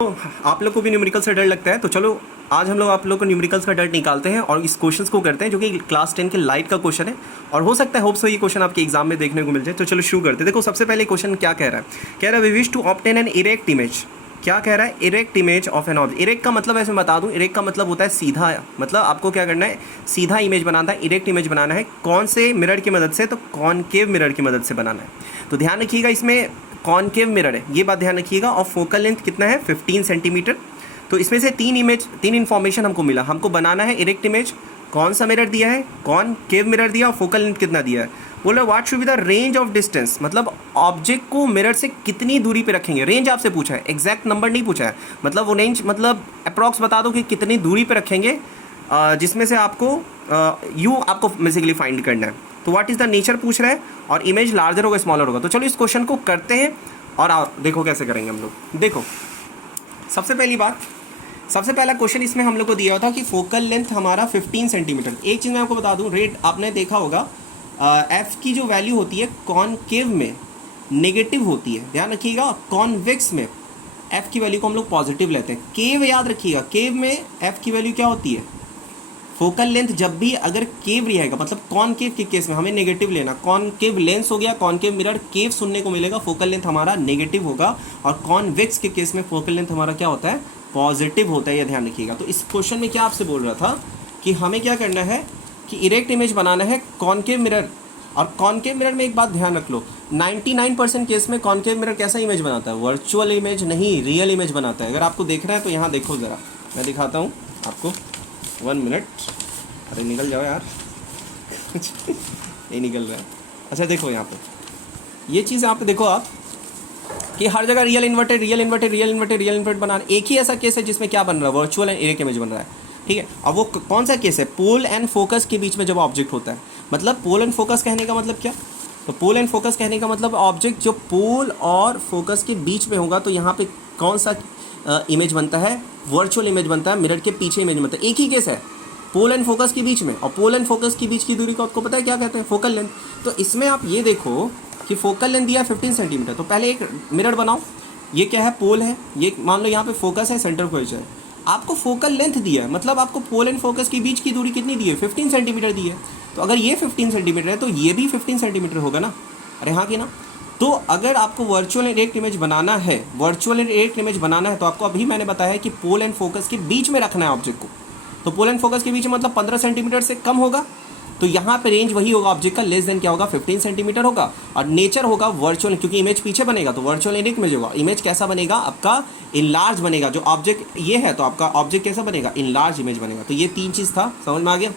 तो आप लोग को भी न्यूमेरिकल से डर लगता है, तो चलो आज हम लोग आप लोग को न्यूमेरिकल्स का डर निकालते हैं और इस क्वेश्चंस को करते हैं जो कि क्लास 10 के लाइट का क्वेश्चन है और हो सकता है होप सो ये क्वेश्चन आपके एग्जाम में देखने को मिल जाए। तो चलो शुरू करते हैं। देखो सबसे पहले क्वेश्चन क्या कह रहा है, कह रहा है we wish to obtain an erect image. क्या कह रहा है? Erect image of an object. Erect का मतलब ऐसे बता दूं, इरेक्ट का मतलब होता है सीधा, मतलब आपको क्या करना है, सीधा इमेज बनाना है, इरेक्ट इमेज बनाना है। कौन से मिरर की मदद से? तो कॉनकेव मिरर की मदद से बनाना है। तो ध्यान रखिएगा इसमें कॉनकेव मिरर है, ये बात ध्यान रखिएगा। और फोकल लेंथ कितना है? 15 सेंटीमीटर। तो इसमें से तीन इन्फॉर्मेशन हमको मिला। हमको बनाना है इरेक्ट इमेज, कौन सा मिरर दिया है, कॉनकेव मिरर दिया और फोकल लेंथ कितना दिया है। बोला what should be the range of distance, मतलब ऑब्जेक्ट को मिरर से कितनी दूरी पे रखेंगे। रेंज आपसे पूछा है, एग्जैक्ट नंबर नहीं पूछा है, मतलब वो रेंज मतलब अप्रॉक्स बता दो कि कितनी दूरी पे रखेंगे, जिसमें से आपको आपको बेसिकली फाइंड करना है। तो व्हाट इज़ द नेचर पूछ रहा है और इमेज लार्जर होगा स्मॉलर होगा। तो चलो इस क्वेश्चन को करते हैं और देखो कैसे करेंगे हम लोग। देखो सबसे पहला क्वेश्चन इसमें हम लोग को दिया हुआ था कि फोकल लेंथ हमारा 15 सेंटीमीटर। एक चीज़ मैं आपको बता दूं, रेट आपने देखा होगा एफ की जो वैल्यू होती है कॉनकेव में नेगेटिव होती है, ध्यान रखिएगा। कॉन्वेक्स में एफ की वैल्यू को हम लोग पॉजिटिव लेते हैं। केव याद रखिएगा, केव में एफ की वैल्यू क्या होती है? फोकल लेंथ जब भी अगर केव रहेगा, मतलब कॉनकेव के केस में हमें नेगेटिव लेना। कॉनकेव लेंस हो गया, कॉनकेव मिरर, केव सुनने को मिलेगा, फोकल लेंथ हमारा नेगेटिव होगा। और कॉन्वेक्स के केस में फोकल लेंथ हमारा क्या होता है? पॉजिटिव होता है, ये ध्यान रखिएगा। तो इस क्वेश्चन में क्या आपसे बोल रहा था कि हमें क्या करना है कि इरेक्ट इमेज बनाना है कॉनकेव मिरर। और कॉनकेव मिरर में एक बात ध्यान रख लो, 99% केस में कॉनकेव मिरर कैसा इमेज बनाता है? वर्चुअल इमेज नहीं, रियल इमेज बनाता है। अगर आपको देखना है तो यहाँ देखो ज़रा, मैं दिखाता हूँ आपको। 1 मिनट, अरे निकल जाओ यार नहीं निकल रहा है। अच्छा देखो यहाँ पे ये चीज़ यहाँ पे देखो आप कि हर जगह रियल इन्वर्टेड बनाना। एक ही ऐसा केस है जिसमें क्या बन रहा है? वर्चुअल एंड इरेक्ट इमेज बन रहा है, ठीक है। अब वो कौन सा केस है? पोल एंड फोकस के बीच में जब ऑब्जेक्ट होता है। मतलब पोल एंड फोकस कहने का मतलब क्या? तो पोल एंड फोकस कहने का मतलब ऑब्जेक्ट जो पोल और फोकस के बीच में होगा, तो यहाँ पे कौन सा इमेज बनता है? वर्चुअल इमेज बनता है, मिरर के पीछे इमेज बनता है। एक ही केस है पोल एंड फोकस के बीच में, और पोल एंड फोकस के बीच की दूरी को आपको पता है क्या कहते हैं? Focal length. तो इसमें आप ये देखो कि फोकल लेंथ दिया है 15 सेंटीमीटर। तो पहले एक मिरर बनाओ, ये क्या है? पोल है, ये मान लो यहाँ पे फोकस है, सेंटर फोकस है। आपको फोकल लेंथ दिया है, मतलब आपको पोल एंड फोकस के बीच की दूरी कितनी दी है? 15 सेंटीमीटर दी है। तो अगर ये 15 सेंटीमीटर है तो ये भी 15 सेंटीमीटर होगा ना? अरे हाँ कि ना? तो अगर आपको वर्चुअल एंड इरेक्ट इमेज बनाना है, तो आपको अभी मैंने बताया है कि पोल एंड फोकस के बीच में रखना है ऑब्जेक्ट को। तो पोल एंड फोकस के बीच में मतलब 15 सेंटीमीटर से कम होगा। तो यहाँ पे रेंज वही होगा ऑब्जेक्ट का, लेस देन क्या होगा? 15 सेंटीमीटर होगा। और नेचर होगा वर्चुअल, क्योंकि इमेज पीछे बनेगा तो वर्चुअल इरेक्ट इमेज होगा। इमेज कैसा बनेगा? आपका इनलार्ज बनेगा। जो ऑब्जेक्ट ये है तो आपका ऑब्जेक्ट कैसा बनेगा? इनलार्ज इमेज बनेगा। तो ये 3 चीज़ था, समझ में आ गया?